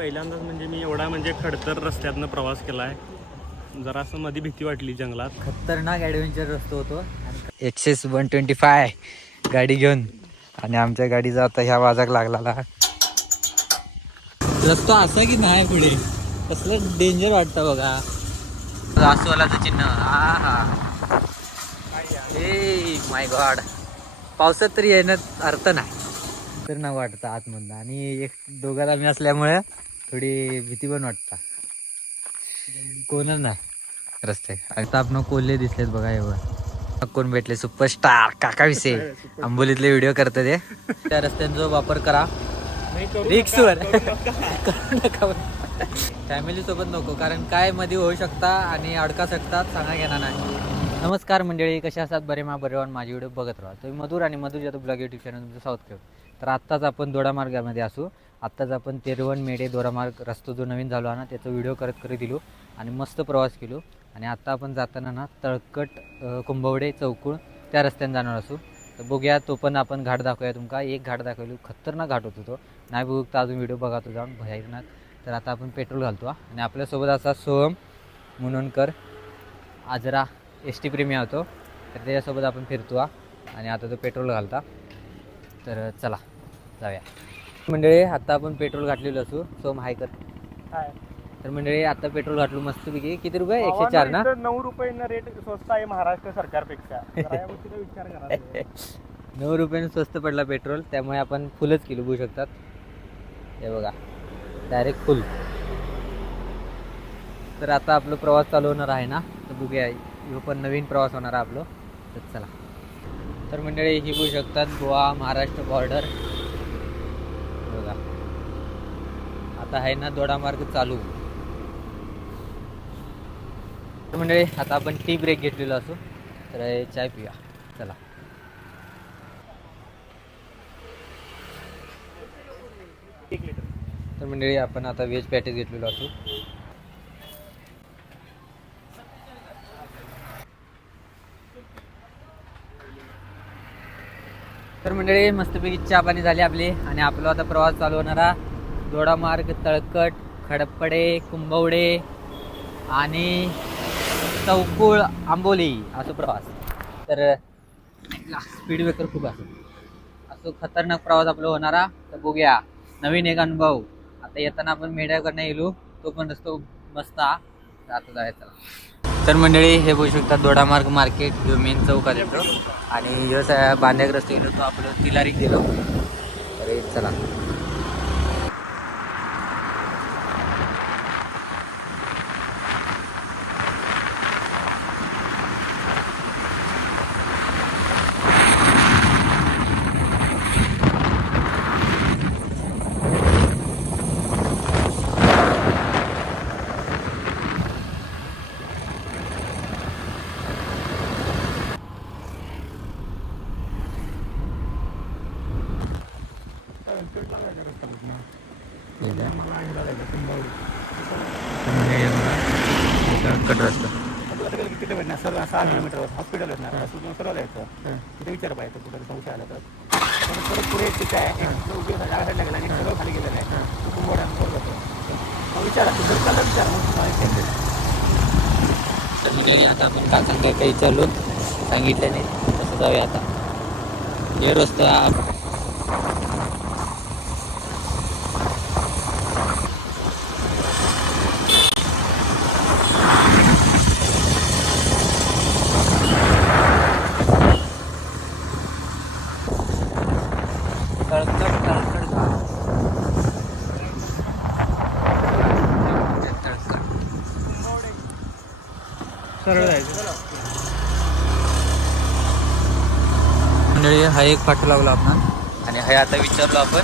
पहिल्यांदाच म्हणजे मी एवढा म्हणजे खडतर रस्त्यातनं प्रवास केला आहे. जरा असं मध्ये भीती वाटली जंगलात. खतरनाक ॲडव्हेंचर रस्तो होतो. एक्सेस 125 गाडी घेऊन आणि आमच्या गाडीचा आता ह्या वाजाक लागला. रस्ता असा की नाही पुढे कसलं डेंजर वाटतं बघा. अस्वलाचं चिन्ह. हा हा ए माय गॉड. पावसात तरी येण्यात अर्थ नाही तर नाही वाटतं आतमधनं. आणि एक दोघाला मी असल्यामुळे थोडी भीती पण वाटतं. कोणच नाही रस्ते. आता आपण कोल्हे दिसलेत बघा. एवढं कोण भेटले सुपरस्टार काका विषय आंबोलीतले व्हिडिओ करतात ते. त्या रस्त्यांचा वापर करा रिक्सवर. करू नका फॅमिली सोबत नको, कारण काय मध्ये होऊ शकता आणि अडका शकतात सांगा घेणार नाही. नमस्कार मंडळी, कशा असतात? बरे बरेवान माझी व्हिडिओ बघत राहा तुम्ही. मधुर आणि मधुर जातो ब्लॉग यूट्यूब चॅनल तुमचं साऊथ केव. तर आत्ताच आपण दोडामार्गामध्ये असू. आत्ताच आपण तेरवण मेढे दोडामार्ग रस्ता जो नवीन झालो ना त्याचा व्हिडिओ करत दिलो आणि मस्त प्रवास केलो. आणि आत्ता आपण जाताना ना तळकट कुंभवडे चौकुळ त्या रस्त्याने जाणार असू. तर बघूया, तो पण आपण घाट दाखवूया तुमका. एक घाट दाखवलो, खतरनाक घाट होतो तो. नाही बघू तर अजून व्हिडिओ बघा तो जाऊन भयानक. तर आता आपण पेट्रोल घालतो आणि आपल्यासोबत असा सोहम मुनोनकर आजरा एस टी प्रेमी होतो. तर त्याच्यासोबत आपण फिरतो आणि आता तो पेट्रोल घालता. तर चला जाऊया मंडळी. आता आपण पेट्रोल घातलेलो असू. सोम हाय कर. तर मंडळी आता पेट्रोल घातलो मस्तपैकी. किती रुपये? 104 ना? 9 रुपये रेट स्वस्त आहे महाराष्ट्र सरकारपेक्षा. विचार करा. 9 रुपयाने स्वस्त पडला पेट्रोल, त्यामुळे आपण फुलच किलो बघू शकतात. हे बघा डायरेक्ट फुल. तर आता आपलं प्रवास चालू होणार आहे ना, तर बघूया ह्यो पण नवीन प्रवास होणार आहे आपलं. तर चला. तर मंडळी ही बघू शकतात गोवा महाराष्ट्र बॉर्डर बघा. आता आहे ना दोडामार्ग चालू. तर मंडळी आता आपण टी ब्रेक घेतलेलो असू. तर चाय पिऊया चला. तर मंडळी आपण आता व्हेज पॅटीस घेतलेलो असू. तर मंडळी मस्तपैकी चहा पाणी झाली आपली आणि आपला आता प्रवास चालू होणारा दोडामार्ग तळकट खडपडे कुंभवडे आणि चौकुळ आंबोली असं प्रवास. तर स्पीड ब्रेकर खूप असं खतरनाक प्रवास आपला होणारा. तर बघूया नवीन एक अनुभव. आता येताना आपण मेढ्याकडनं येलो, तो पण रस्तो मस्त हा. आता जायचं. तर मंडळी हे बघू शकता दोडामार्ग मार्केट जो मेन चौकात येतो आणि ह्यो बांध्याक रस्ते गेलो तो आपलं तिलारीक गेलो. तर चला. सर्व 6 किलोमीटर हॉस्पिटल सर्व जायचं तिथे विचार पाहिजे कुठं संशय आला तर. परत पुढे तिथे आहे जागा लागला आणि सर्व खाली गेलेलं आहे. कुंभवडा विचारा आता आपण काकांना काही विचारलो सांगितल्याने तसं जाऊया. आता हे रस्ता सरळ जायचं. मंडळी हा एक फाटा लावला आपण आणि हा आता विचारलो आपण.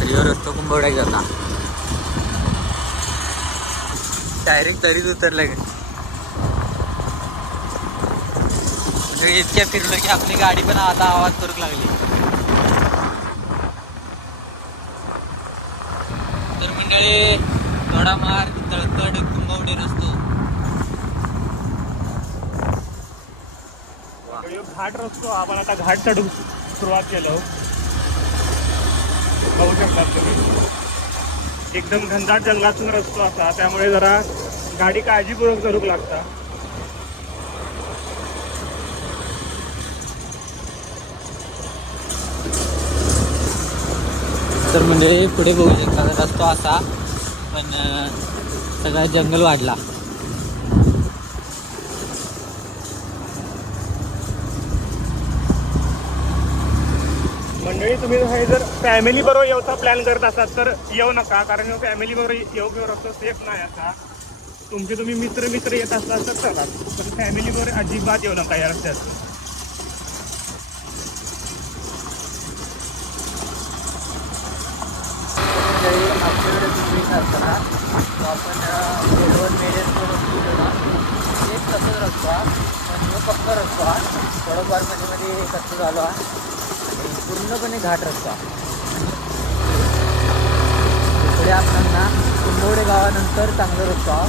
तर ह्यो रस्तो कुंभवडा जाता डायरेक्ट तरीच उतरलं गे. म्हणजे इतक्या फिरलो की आपली गाडी पण आता आवाज करूक लागली. तर मंडळी दोडामार्ग तळकड कुंभवडे रस्तो घाट रस्तो. आपण आता घाट चढून सुरुवात केलो. बघू शकतात तुम्ही. एकदम घनदाट जंगलातून रस्तो असा, त्यामुळे जरा गाडी काळजीपूर्वक करूक लागता. तर म्हणजे पुढे बघू शकता रस्तो असा, पण सगळा जंगल वाढला. मंडळी, तुम्ही हे जर फॅमिली बरोबर येऊचा प्लॅन करत असाल तर येऊ नका, कारण फॅमिली बरोबर येऊ रस्तो सेफ नाही असा. तुम्ही मित्र येत असतात तर चला, पण फॅमिली बरोबर अजिबात येऊ नका या रस्त्यात. आपल्याकडे तुम्ही असताना आपण रोडवर मेडियन एक तसंच रस्तो हा, पण जो पक्का रस्तो हा, थोडंफार मध्ये कच्चं झालो हा आणि पूर्णपणे घाट रस्ता. पुढे आपल्याला कुंभवडे गावानंतर चांगला रस्तो हा,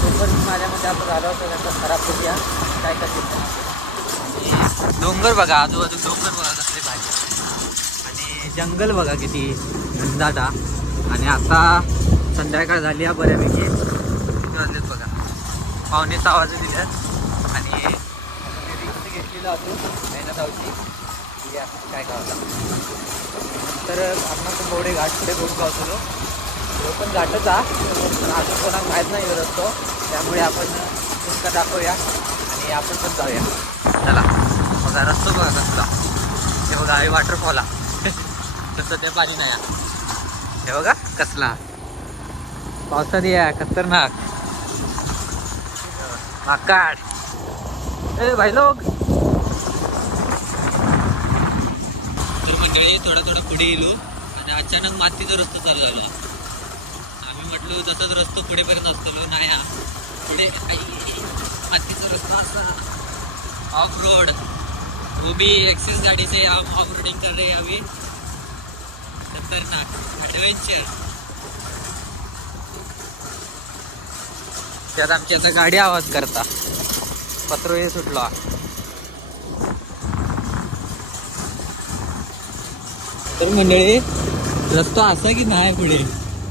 तो पण माझ्यामध्ये आपण झाला होता त्याचा खराब करूया काय करते. डोंगर बघा, आजूबाजू डोंगर बघा कसले पाहिजे आणि जंगल बघा किती घनदाट हा. आणि आता संध्याकाळ झाली आहे बऱ्यापैकी, किती वाजलेत बघा, 5:45 वाजले दिल्यात. आणि रिक्स घेतलेला अजून मेहनत आवची काय करावं. तर आपण कुंभवडे घाट पुढे बघून पावतो, तो पण घाटच हा, पण अजून कोणाला माहीत नाही असतो, त्यामुळे आपण तुमका दाखवूया आणि आपण पण जाऊया. चला बघा रस्तो बघा कसला, हे बघा हे वॉटरफॉल हा. तर सध्या पाणी नाही आहे, हे बघा कसला पावसात या खतरनाक आकाड. ए भाई लोक, तर मंडळी थोडा पुढे गेलो आणि अचानक मातीचा रस्ता चालू झाला. आम्ही म्हटलो तसाच रस्तो पुढेपर्यंत असतो, नाही हा पुढे मातीचा रस्ता असा ऑफ रोड. वो भी एक्सेस गाड़ी से हम ऑफ रोडिंग कर रहे हैं अभी. खतरनाक ॲडव्हेंचर. त्यात आमची आता गाडी आवाज करता, पत्रो हे सुटलो. तर मंडळी रस्तो असा की नाही पुढे,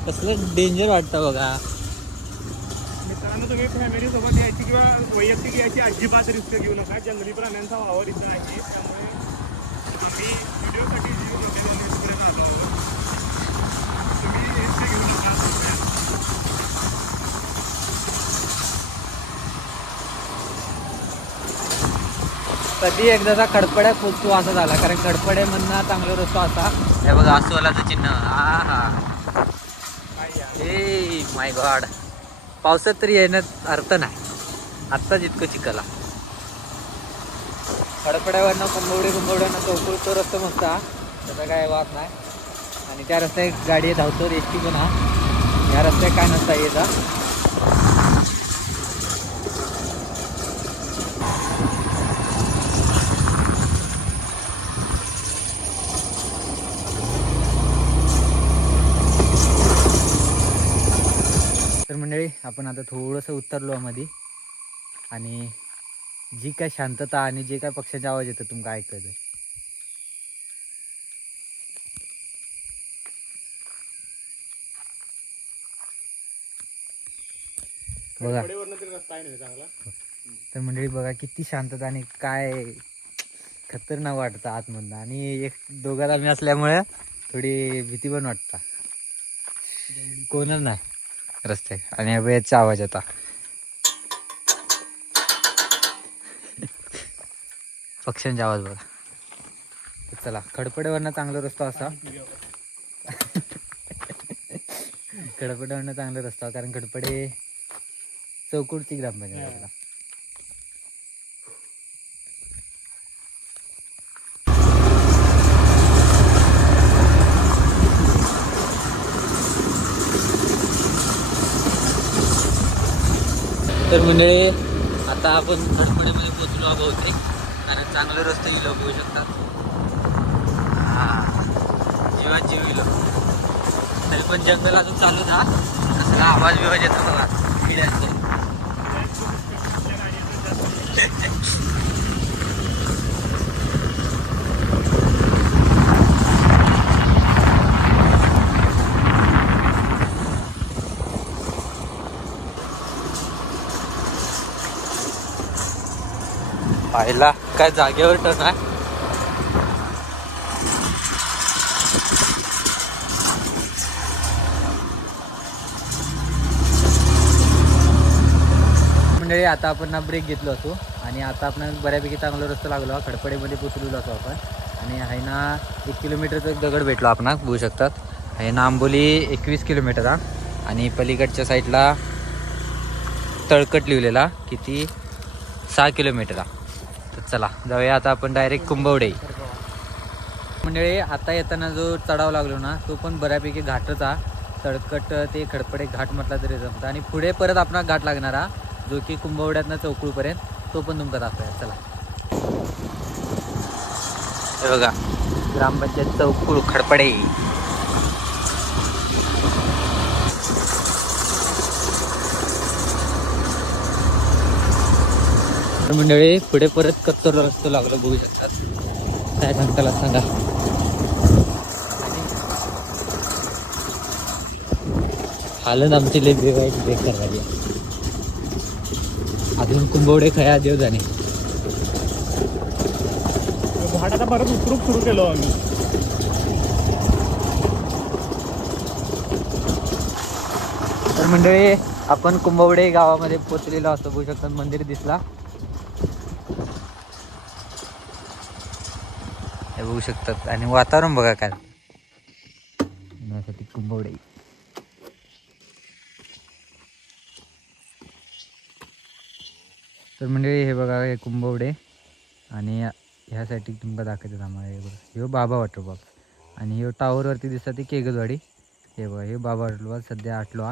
कसलं डेंजर वाटतं बघा. मित्रांनो, तुम्ही फॅमिली सोबत यायची किंवा वैयक्तिक यायची अजिबात रिस्क घेऊ नका. जंगली प्राण्यांचा वावर इथं आहे, त्यामुळे आम्ही व्हिडिओसाठी पुढे राहतो आहोत. तुम्ही रिस्क घेऊ नका. कधी एकदा खडपड्यात पोचतो असा झाला, कारण खडपडे म्हणणं चांगला रस्तो असा. हे बघा अस्वलाचं चिन्ह. हा ए माय गॉड, पावसात तरी येण्यात अर्थ नाही, आत्ताच इतकं चिखला. खडपड्यावरनं कुंभवड्यानं तो रस्ता मस्त हा, त्याचा काय वाद नाही. आणि त्या रस्त्यात गाडी धावतो, एसटी पण हा. या रस्त्यात काय नसता येत हा. तर मंडळी, आपण आता थोडंसं उतरलो मध्ये, आणि जी काय शांतता आणि जे काय पक्ष्याचा आवाज येतो तुमका ऐकायचं. बघा तर मंडळी बघा किती शांतता आणि काय खतरनाक वाटतं आतमधनं. आणि एक दोघात आम्ही असल्यामुळे थोडी भीती पण वाटता, कोणच नाही रस्ते. आणि याचा आवाज येता, पक्ष्यांचा आवाज बघा. चला, खडपडेवरनं चांगला रस्ता असा. खडपडेवरनं चांगला रस्ता, कारण खडपडे चौकुडची ग्रामपंचायत. तर मंडळी, आता आपण खडपडेमध्ये पोचलो बहुतेक, कारण चांगले रस्ते दिलं बघू शकतात. जीवात जीव दिलं, तरी पण जंगल अजून चालू ना, कसला आवाज बिवाज येतो बघा किड्यांचा. पाहिला काय जागेवर टन आहे. मंडळी आता आपण ना ब्रेक घेतलो असो आणि आता आपण बऱ्यापैकी चांगला रस्ता लागलो. खडपडेमध्ये पोचलेलो असो आपण आणि आहे ना 1 किलोमीटरचा एक दगड भेटलो आपण बघू शकतात. आहे ना आंबोली 21 किलोमीटर हा. आणि पलीकडच्या साईडला तळकट लिहिलेला किती 6 किलोमीटर हा. तर चला जाऊया आता आपण डायरेक्ट कुंभवडे. मंडळी आता येताना जो चढाव लागलो ना तो पण बऱ्यापैकी घाटच हा. तळकट ते खडपडे घाट म्हटला तरी जमतं आणि पुढे परत आपण घाट लागणारा जो की कुंभवड्यातनं चौकुळपर्यंत तो पण तुमचा दाखवूया. चला हे बघा ग्रामपंचायत चौकुळ खडपडे. मंडळी पुढे परत कच्चा रस्ता लागलो बघू शकतात. काय सांगताला सांगा. हालत आमची लय बेकार झाली. अजून कुंभवडे खया देव जाणे. घाट आता परत उतरूक सुरू केलो आम्ही. तर मंडळी आपण कुंभवडे गावामध्ये पोचलेलो असं बघू शकतात. मंदिर दिसला हे बघू शकतात आणि वातावरण बघा काय साठी कुंभवडे. तर मंडळी हे बघा हे कुंभवडे आणि ह्यासाठी तुमका दाखवायचं आम्हाला. हे बघा हे बाबा वॉटरफॉल आणि हे टावरवरती दिसतात ती केगजवाडी. हे बघा हे बाबा वॉटरफॉल सध्या आटलो हा.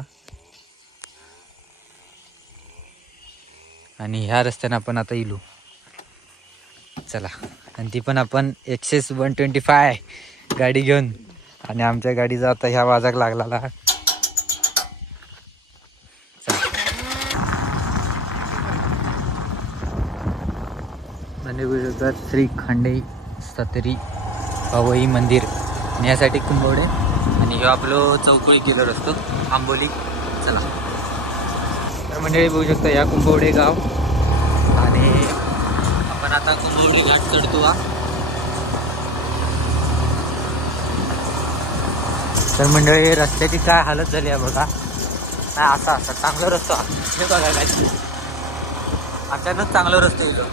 आणि ह्या रस्त्याने आपण आता इलू. चला आणि ती पण आपण एक्सेस 125 गाडी घेऊन आणि आमच्या गाडीचा आता ह्या वाजाक लागला. श्री खांडे सतरी पवई मंदिर आणि यासाठी कुंभवडे आणि ह्यो आपलं चौकुळी किल्लर असतो आंबोली. चला तर मंडळी बघू शकता या कुंभवडे गाव आणि आपण आता कुंभवडे घाट चढतो हा. तर मंडळी रस्त्याची काय हालत झाली आहे बघा. नाही असा चांगला रस्ता हे बघा काय अचानक चांगला रस्ता येतो.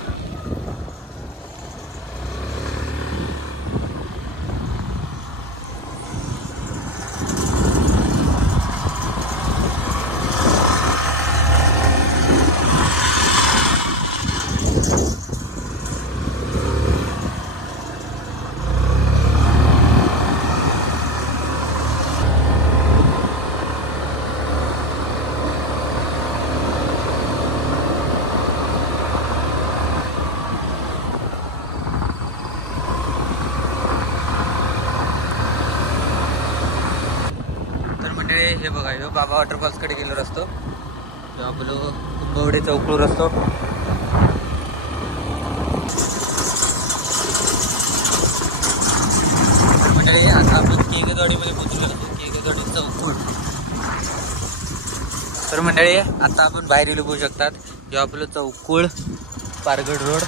हे बघा ह्यो बाबा वॉटरफॉल्स कडे गेलो रस्तो. आपलं कुंभवडे चौकुळ रस्तो. म्हणजे आता आपण केगदवाडीमध्ये पोहोचलो असतो. केगदवाडी चौकुळ. तर मंडळी आता आपण बाहेर येऊ बघू शकतात. ह्यो आपलं चौकुळ पारगड रोड.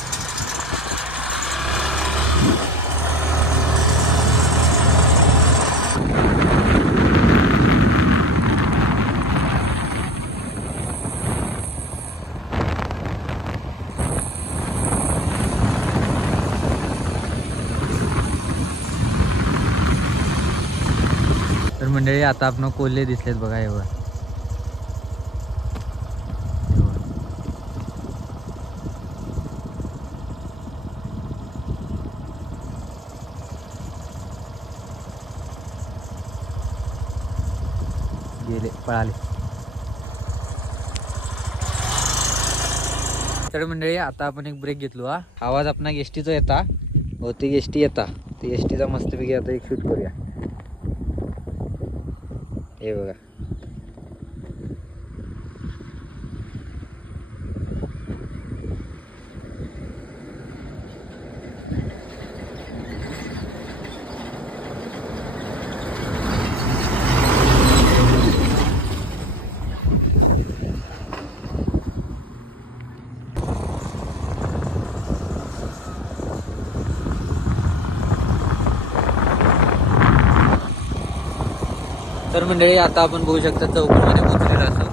तर मंडळी आता आपण कोल्हे दिसलेत बघा एवढं. गेले पळाले. तर मंडळी आता आपण एक ब्रेक घेतलो हा. आवाज आपणा एसटीचा येता बहुतेक एसटी येता ते एसटीचा मस्तपैकी आता एक शूट करूया. हे बघा तर मंडळी आता आपण बघू शकता चौकामध्ये पोहोचलेलो असतो.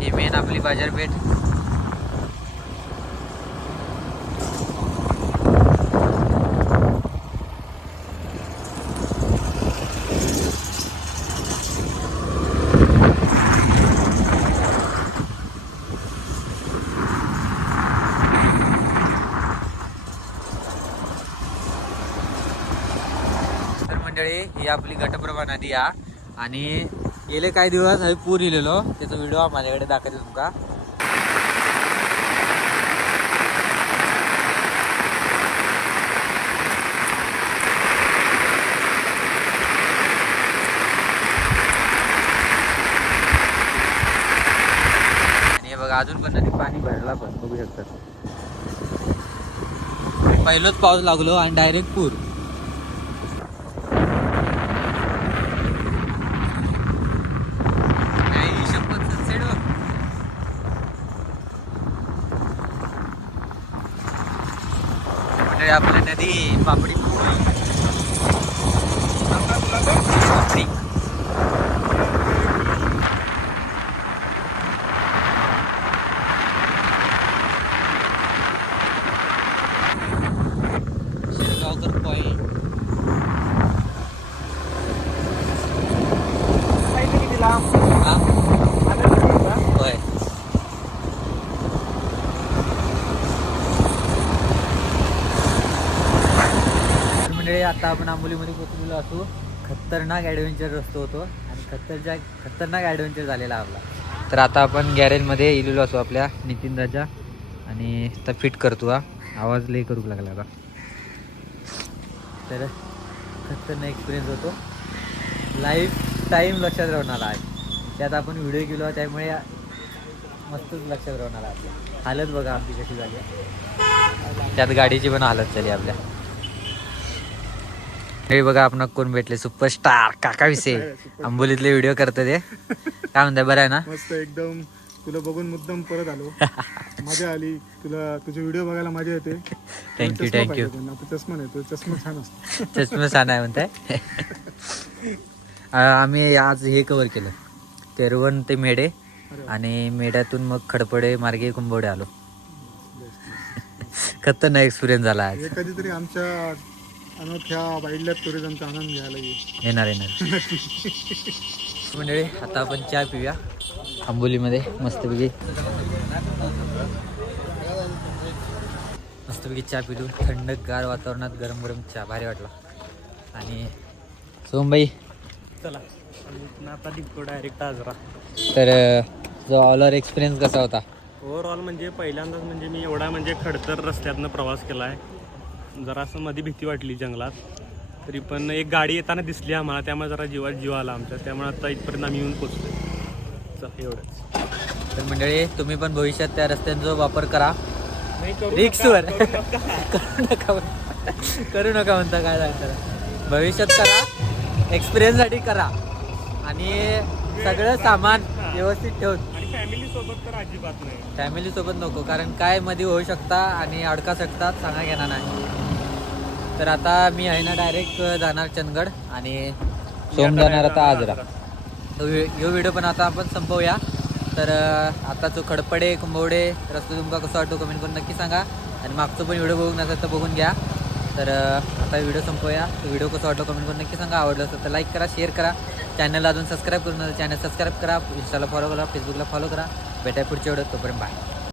ही मेन आपली बाजारपेठ. तर मंडळी ही आपली घटप्रभा नदी आहे आणि गेले काही दिवस हवी पूर इलेलो त्याचा व्हिडिओ माझ्याकडे दाखवते तुमका. आणि हे बघा अजून पण नदी पाणी भरला पण बघू शकतात. पहिलोच पाऊस लागलो आणि डायरेक्ट पूर. आपली नदी पापडी पापडी. शिरगावकर पॉइंट किती लांब होय. आता आपण आंबोलीमध्ये पोहोचलेलो असू. खतरनाक ॲडव्हेंचर रस्तो होतो आणि खतरनाक ॲडव्हेंचर झालेला आपला. तर आता आपण गॅरेजमध्ये इलेलो असो आपल्या नितीन राजा आणि आता फिट करतो. हा आवाज लई करू लागला आता. तर खतरनाक एक्सपिरियन्स होतो. लाईफ टाईम लक्षात राहणार आहे. त्यात आपण व्हिडिओ केलो त्यामुळे मस्तच लक्षात राहणार आहे. आपल्या हालत बघा आमची कशी झाली. त्यात गाडीची पण हालत झाली आपल्या. हे बघा आपण कोण भेटले सुपरस्टार काका विषय आंबोलीतले व्हिडिओ करते ते. काय म्हणताय बरं आहे ना? मस्त एकदम. तुला बघून मुद्दाम परत आलो. मजा आली. तुला तुझे व्हिडिओ बघायला मजा येते. थँक्यू. चष्मा नाही चष्मा छान असतो. चष्मा छान आहे म्हणताय. आम्ही आज हे कव्हर केलं केरवण ते मेढे आणि मेढ्यातून मग खडपडे मार्गे कुंभवडे आलो. खतरनाक एक्सपिरियन्स झाला आज. कधीतरी आमच्या अनोख्या वाईल्ड लाईफ टुरिझमचा आनंद घ्यायला येणार मंडळी. आता आपण चहा पिऊया आंबोलीमध्ये मस्तपैकी चहा पिलो. थंडगार वातावरणात गरम गरम चहा भारी वाटला. आणि सोमबाई चला आता निघतो डायरेक्ट आजरा. तर जो ऑल ओव्हर एक्सपिरियन्स कसा होता? ओव्हरऑल म्हणजे पहिल्यांदाच म्हणजे मी एवढा म्हणजे खडतर रस्त्यातनं प्रवास केला आहे. जरा असं मध्ये भीती वाटली जंगलात तरी पण एक गाडी येताना दिसली आम्हाला त्यामुळे जरा जीव आला आमच्या. त्यामुळे आता इथपर्यंत आम्ही येऊन पोचलो. एवढंच. तर मंडळी तुम्ही पण भविष्यात त्या रस्त्यांचा वापर करा. रिक्सवर करू नका म्हणता काय लागतं. भविष्यात करा एक्सपिरियन्ससाठी करा आणि सगळं सामान व्यवस्थित ठेवून. आणि फॅमिली सोबत तर अजिबात नाही. फॅमिली सोबत नको कारण काय मध्ये होऊ शकता आणि अडका शकतात सांगा घेणार नाही. तर आता मी आहे ना डायरेक्ट जाणार चंदगड आणि सोम जाणार आता आजरा. यो व्हिडिओ पण आता आपण संपवूया. तर आता जो खडपडे कुंभवडे रस्ता तुमका कसं वाटतो कमेंट करून नक्की सांगा. आणि मागचं पण व्हिडिओ बघून नसेल तर बघून घ्या. तर आता व्हिडिओ संपवूया. तो व्हिडिओ कसं वाटतो कमेंट करून नक्की सांगा. आवडलं असेल तर लाईक करा, शेअर करा. चॅनलला अजून सबस्क्राईब करून चॅनल सबस्क्राईब करा. इंस्टाला फॉलो करा, फेसबुकला फॉलो करा. भेटाय पुढच्या व्हिडिओ. तोपर्यंत बाय.